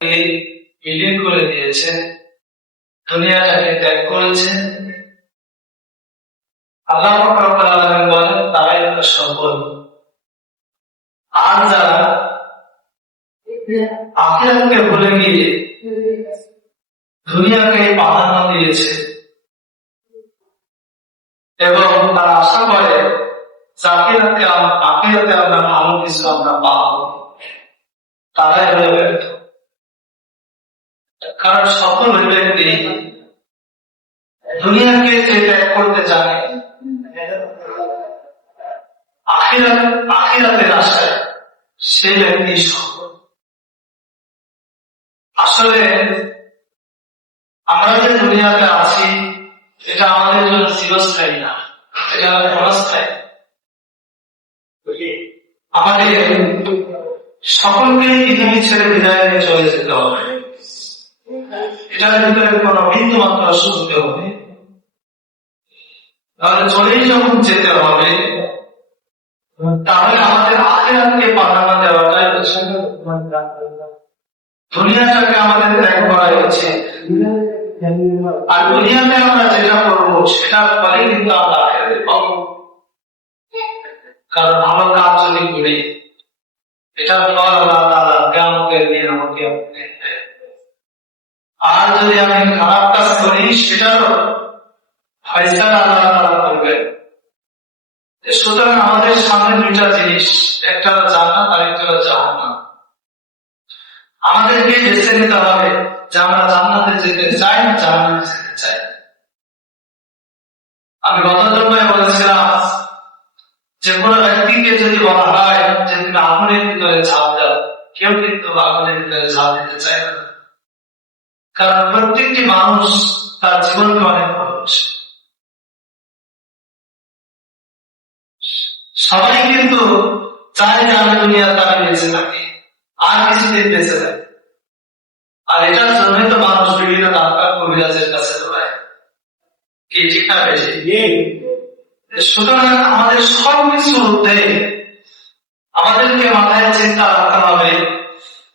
বিলীন করে দিয়েছে, দুনিয়াটাকে ত্যাগ করেছে। আল্লাহ রাব্বুল আলামিন বলেন তারাই হলো সফল। আর যারা আখিরাতকে ভুলে গিয়ে দুনিয়াকে প্রাধান্য দিয়েছে এবং তারা আশা করে আখিরাতে আমরা ভালো কিছু আমরা পাবো, তারাই হয়ে ব্যর্থ। কারণ সফল ওই ব্যক্তি দুনিয়াকে যে ত্যাগ করতে জানে, আখিরাতের আশায়, সেই ব্যক্তি সফল। আসলে আমরা যে দুনিয়াতে আছি এটা আমাদের জন্য চিরস্থায়ী না, এটা ক্ষণস্থায়ী। আমাদের সকলকে পৃথিবী ছেড়ে বিদায় নিয়ে চলে যেতে হবে, এটার ভিতরে কোনো বিন্দু মাত্র শুনতে হবে। তাহলে চলেই যখন যেতে হবে, তাহলে আমাদের আখিরাতকে প্রাধান্য দেওয়াটাই হচ্ছে, দুনিয়াটাকে আমাদের ত্যাগ করাই হচ্ছে। আর দুনিয়াতে আমরা যেটা করবো সেটার ফলে কিন্তু আমরা আখিরাতে পাবো। কারণ ভালো কাজ যদি করি, এটার ফল আল্লাহ তাআলা কিয়ামতের দিন আমাকে দেবে। আর যদি আমি খারাপ কাজ করি, সেটারও ফয়সালা আল্লাহ তাআলা করবেন। সুতরাং আমাদের সামনে দুইটা জিনিস, একটা হলো জান্নাত আর একটা হলো জাহান্নাম। আমাদেরকে বেছে নিতে হবে যে আমরা জান্নাতে যেতে চাই না জাহান্নামে যেতে চাই। আমি গত জন্মে বলেছিলাম যে কোনো ব্যক্তিকে যদি বলা হয় যে তুমি আগুনের ভিতরে ঝাঁপ দাও, কেউ কিন্তু আগুনের ভিতরে ঝাঁপ দিতে চায় না। কারণ প্রত্যেকটি মানুষ তার জীবনকে অনেক ভালোবাসে। সবাই কিন্তু চায় যে আমি দুনিয়াতে আমি বেঁচে থাকি, আর কিছুদিন বেঁচে থাকি। আর এটার জন্যই তো মানুষ বিভিন্ন ডাক্তার কবিরাজের কাছে দৌড়ায়, কি ঠিক না বেশি? সুতরাং আমাদের সবকিছুর ঊর্ধ্বে আমাদেরকে মাথায় চিন্তা রাখতে হবে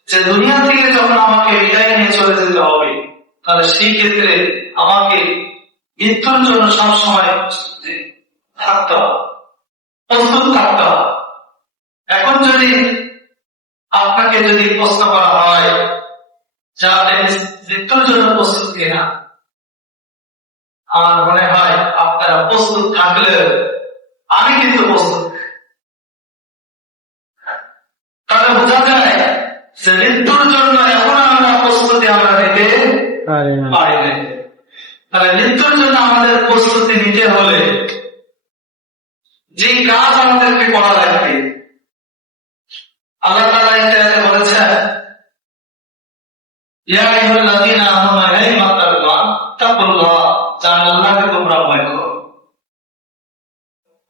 যে দুনিয়া থেকে যখন আমাকে বিদায় নিয়ে চলে যেতে হবে, তাহলে সেই ক্ষেত্রে আমাকে মৃত্যুর জন্য সবসময় থাকতে হবে, প্রস্তুত থাকতে হবে। এখন যদি আপনাকে যদি প্রশ্ন করা হয় যে আপনি মৃত্যুর জন্য প্রস্তুত কিনা, আমার মনে হয় আপনারা প্রস্তুত থাকলেও আমি কিন্তু প্রস্তুত। তাহলে বোঝা যায় যে মৃত্যুর জন্য এখন আমরা প্রস্তুতি আমরা নিতে পারি না। তাহলে মৃত্যুর জন্য আমাদের প্রস্তুতি নিতে হলে যে কাজ আমাদেরকে করা লাগবে, আল্লাহ তাআলা এতে বলেছেন ইয়া আইয়ুহাল্লাযীনা আমানু হে ইমানদারগণ তাকুল্লাহ, জান আল্লাহকে তোমরা ভয় করো।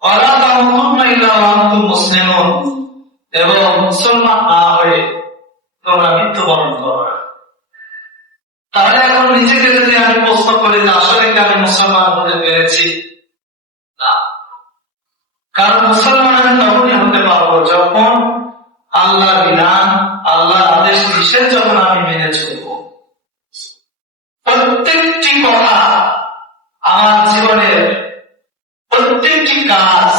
ওয়ালা তামুতুন্না ইল্লা ওয়া আনতুম মুসলিমুন, এবং মুসলমান না হয়ে তোমরা মৃত্যুবরণ করো না। তাহলে এখন নিজেকে যদি আমি প্রশ্ন করি যে আসলে কি আমি মুসলমান হতে পেরেছি? না। কারণ মুসলমান আমি তখনই হতে পারবো যখন আল্লাহর বিধান, আল্লাহর আদেশ নিষেধ যখন আমি মেনে চলব। প্রত্যেকটি কথা, আমার জীবনের প্রত্যেকটি কাজ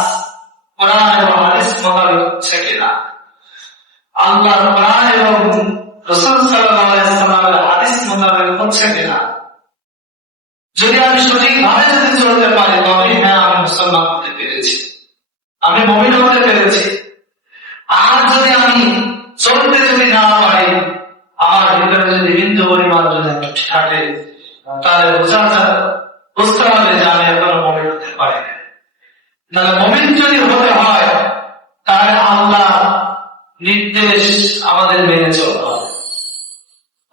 কোরআন এবং হাদিস মোতাবেক হচ্ছে কিনা, আল্লাহর কোরআন এবং রাসূল সাল্লাল্লাহু আলাইহি ওয়াসাল্লামের হাদিস মোতাবেক হচ্ছে কিনা, যদি আমি সঠিকভাবে যদি চলতে পারি, তবে হ্যাঁ আমি মুসলমান হতে পেরেছি, আমি মুমিন হতে পেরেছি। আর যদি আমি চলতে যদি না পারি, আমার ভিতরে যদি বিন্দু পরিমাণ যদি থাকে, তাহলে বুঝতে হবে যে আমি এখনো মুমিন হতে পারি না। তাহলে মুমিন যদি হতে হয়, তাহলে আল্লাহ নির্দেশ আমাদের মেনে চলতে হবে,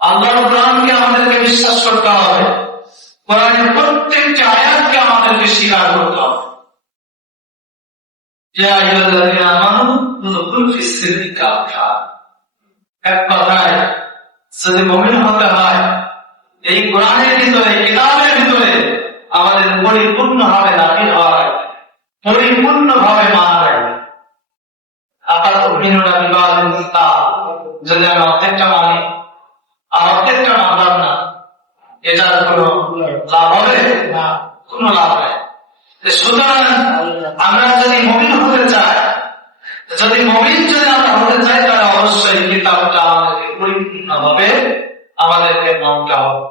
আল্লাহর কোরআনকে আমাদেরকে বিশ্বাস করতে হবে, কোরআনের প্রত্যেকটি আয়াতকে আমাদেরকে স্বীকার করতে হবে। এক কথায় যদি মুমিন হতে হয়, এই কোরআনের ভিতরে, কিতাবের ভিতরে আমাদের পরিপূর্ণভাবে দাখিল হওয়া লাগবে, পরিপূর্ণভাবে মানা লাগবে। যদি আমি অর্ধেকটা মানি কোনো লাভ হবে না, কোনো লাভ নাই। সুতরাং আমরা যদি মুমিন হতে চাই, যদি আমরা হতে চাই, তাহলে অবশ্যই কিতাবটা আমাদেরকে পরিপূর্ণভাবে আমাদেরকে মানতে হবে।